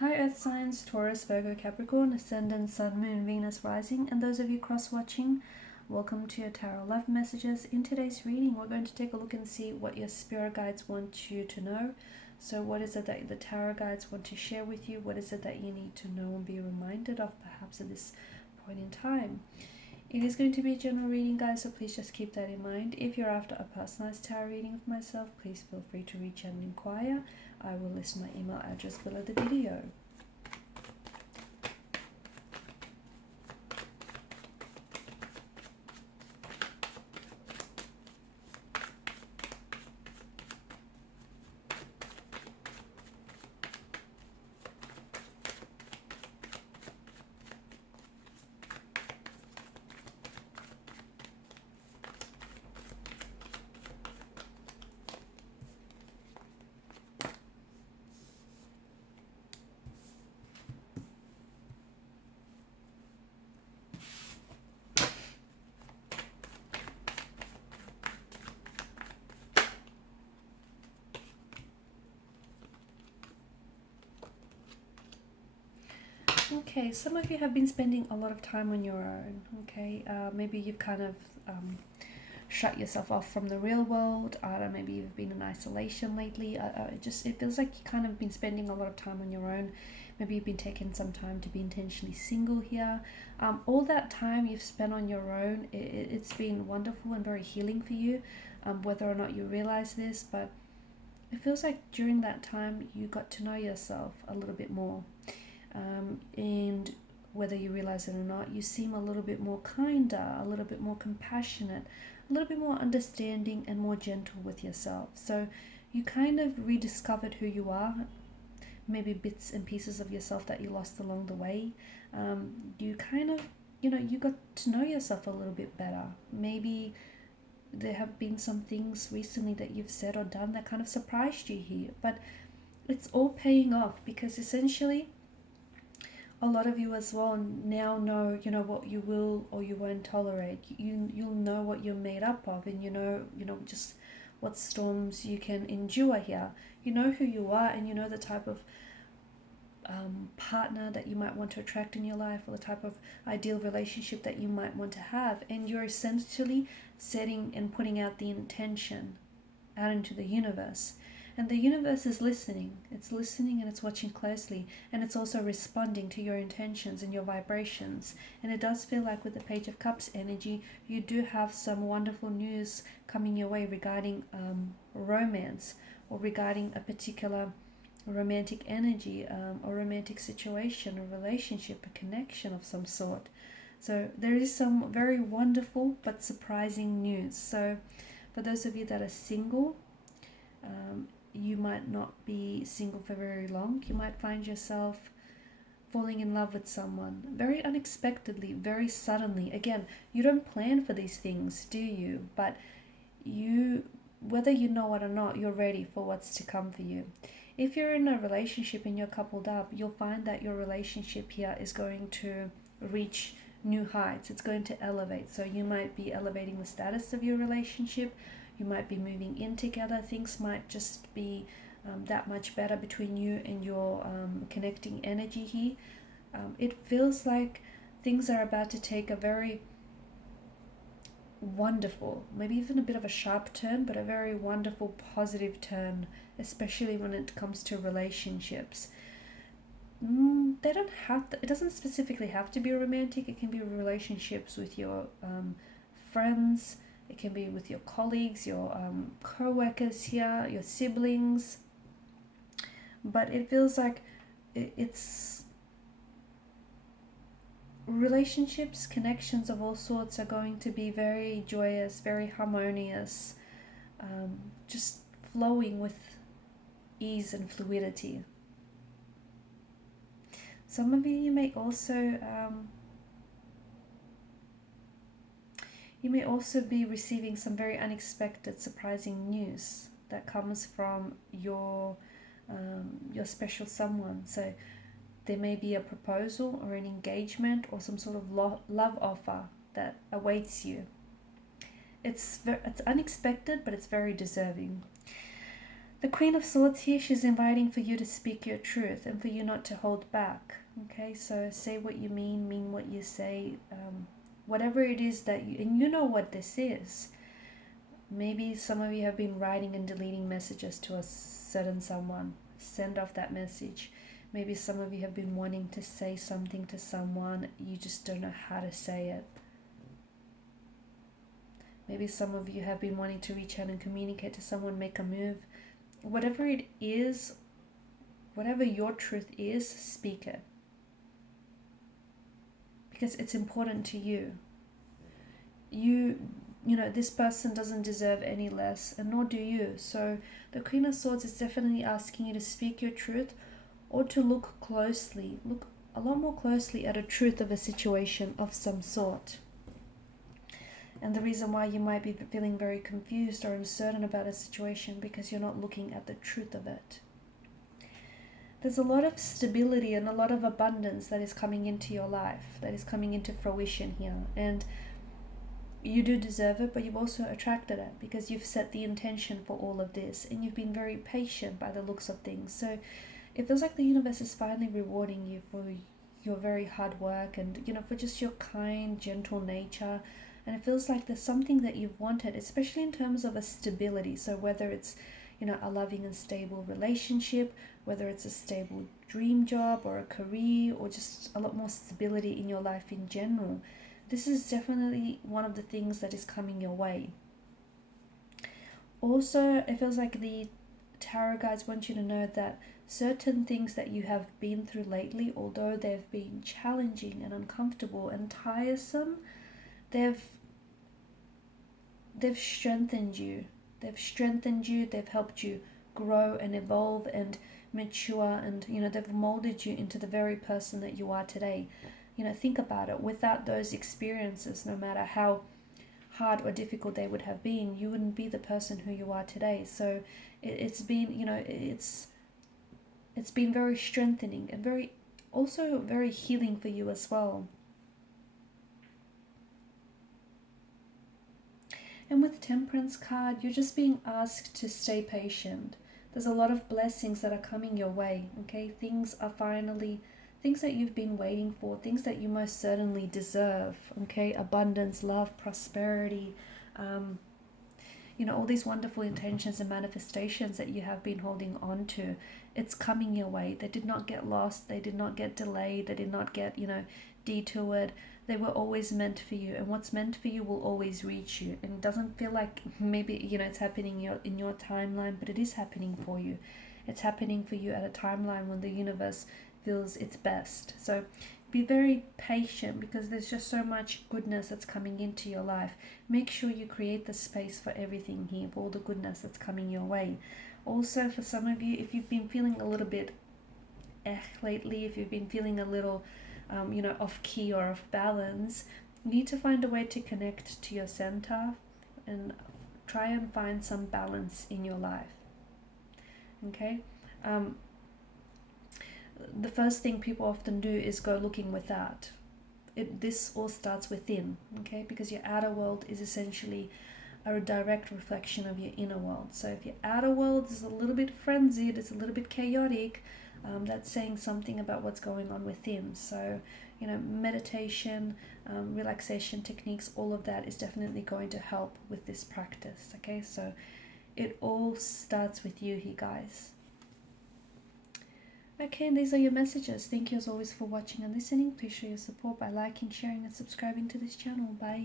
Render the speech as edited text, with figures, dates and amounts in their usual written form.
Hi Earth signs, Taurus, Virgo, Capricorn, Ascendant, Sun, Moon, Venus, Rising, and those of you cross-watching, welcome to your Tarot Love Messages. In today's reading, we're going to take a look and see what your spirit guides want you to know. So what is it that the tarot guides want to share with you? What is it that you need to know and be reminded of perhaps at this point in time? It is going to be a general reading, guys, so please just keep that in mind. If you're after a personalized tarot reading of myself, please feel free to reach out and inquire. I will list my email address below the video. Okay, some of you have been spending a lot of time on your own, okay? Maybe you've kind of shut yourself off from the real world. I don't know, maybe you've been in isolation lately. It feels like you kind of been spending a lot of time on your own. Maybe you've been taking some time to be intentionally single here. All that time you've spent on your own, it's been wonderful and very healing for you, whether or not you realize this, but it feels like during that time you got to know yourself a little bit more. And whether you realize it or not, you seem a little bit more kinder, a little bit more compassionate, a little bit more understanding and more gentle with yourself. So you kind of rediscovered who you are, maybe bits and pieces of yourself that you lost along the way. You kind of, you got to know yourself a little bit better. Maybe there have been some things recently that you've said or done that kind of surprised you here, but it's all paying off because essentially a lot of you as well now know, what you will or you won't tolerate. You'll know what you're made up of, and just what storms you can endure here. You know who you are, and you know the type of partner that you might want to attract in your life, or the type of ideal relationship that you might want to have, and you're essentially setting and putting out the intention out into the universe. And the universe is listening. It's listening and it's watching closely. And it's also responding to your intentions and your vibrations. And it does feel like with the Page of Cups energy, you do have some wonderful news coming your way regarding romance, or regarding a particular romantic energy, or romantic situation, a relationship, a connection of some sort. So there is some very wonderful but surprising news. So for those of you that are single, you might not be single for very long. You might find yourself falling in love with someone very unexpectedly, very suddenly. Again, you don't plan for these things, do you? But you, whether you know it or not, you're ready for what's to come for you. If you're in a relationship and you're coupled up, you'll find that your relationship here is going to reach new heights. It's going to elevate. So you might be elevating the status of your relationship. You might be moving in together. Things might just be that much better between you and your connecting energy here. It feels like things are about to take a very wonderful, maybe even a bit of a sharp turn, but a very wonderful, positive turn, especially when it comes to relationships. They don't have to, it doesn't specifically have to be romantic. It can be relationships with your friends. It can be with your colleagues, your co-workers here, your siblings. But it feels like it's relationships, connections of all sorts are going to be very joyous, very harmonious, just flowing with ease and fluidity. Some of you may also be receiving some very unexpected, surprising news that comes from your special someone. So there may be a proposal or an engagement or some sort of love offer that awaits you. It's unexpected, but it's very deserving. The Queen of Swords here, she's inviting for you to speak your truth and for you not to hold back. Okay, so say what you mean what you say. Whatever it is that you, and you know what this is. Maybe some of you have been writing and deleting messages to a certain someone. Send off that message. Maybe some of you have been wanting to say something to someone, you just don't know how to say it. Maybe some of you have been wanting to reach out and communicate to someone, make a move. Whatever it is, whatever your truth is, speak it. Because it's important to you. You know, this person doesn't deserve any less, and nor do you. So the Queen of Swords is definitely asking you to speak your truth, or to look a lot more closely at a truth of a situation of some sort. And the reason why you might be feeling very confused or uncertain about a situation, because you're not looking at the truth of it. There's a lot of stability and a lot of abundance that is coming into your life, that is coming into fruition here. And you do deserve it, but you've also attracted it because you've set the intention for all of this, and you've been very patient by the looks of things. So it feels like the universe is finally rewarding you for your very hard work and, you know, for just your kind, gentle nature. And it feels like there's something that you've wanted, especially in terms of a stability. So whether it's, you know, a loving and stable relationship, whether it's a stable dream job or a career, or just a lot more stability in your life in general, this is definitely one of the things that is coming your way. Also, it feels like the tarot guides want you to know that certain things that you have been through lately, although they've been challenging and uncomfortable and tiresome, they've strengthened you. They've helped you grow and evolve and mature, and, you know, they've molded you into the very person that you are today. You know, think about it. Without those experiences, no matter how hard or difficult they would have been, you wouldn't be the person who you are today. So it's been, you know, it's been very strengthening and very healing for you as well. And with Temperance card, you're just being asked to stay patient. There's a lot of blessings that are coming your way, okay? Things that you've been waiting for, things that you most certainly deserve, okay? Abundance, love, prosperity, you know, all these wonderful intentions and manifestations that you have been holding on to, it's coming your way. They did not get lost. They did not get delayed. They did not get, you know, detoured. They were always meant for you, and what's meant for you will always reach you. And it doesn't feel like maybe, you know, it's happening in your timeline, but it is happening for you. It's happening for you at a timeline when the universe feels its best. So be very patient, because there's just so much goodness that's coming into your life. Make sure you create the space for everything here, for all the goodness that's coming your way. Also, for some of you, if you've been feeling a little bit lately, if you've been feeling a little you know, off key or off balance, you need to find a way to connect to your center and try and find some balance in your life. Okay? The first thing people often do is go looking without. This all starts within, okay? Because your outer world is essentially a direct reflection of your inner world. So if your outer world is a little bit frenzied, it's a little bit chaotic, that's saying something about what's going on within. So, you know, meditation, relaxation techniques, all of that is definitely going to help with this practice, okay? So it all starts with you here, guys. Okay, and these are your messages. Thank you as always for watching and listening. Please show your support by liking, sharing, and subscribing to this channel. Bye.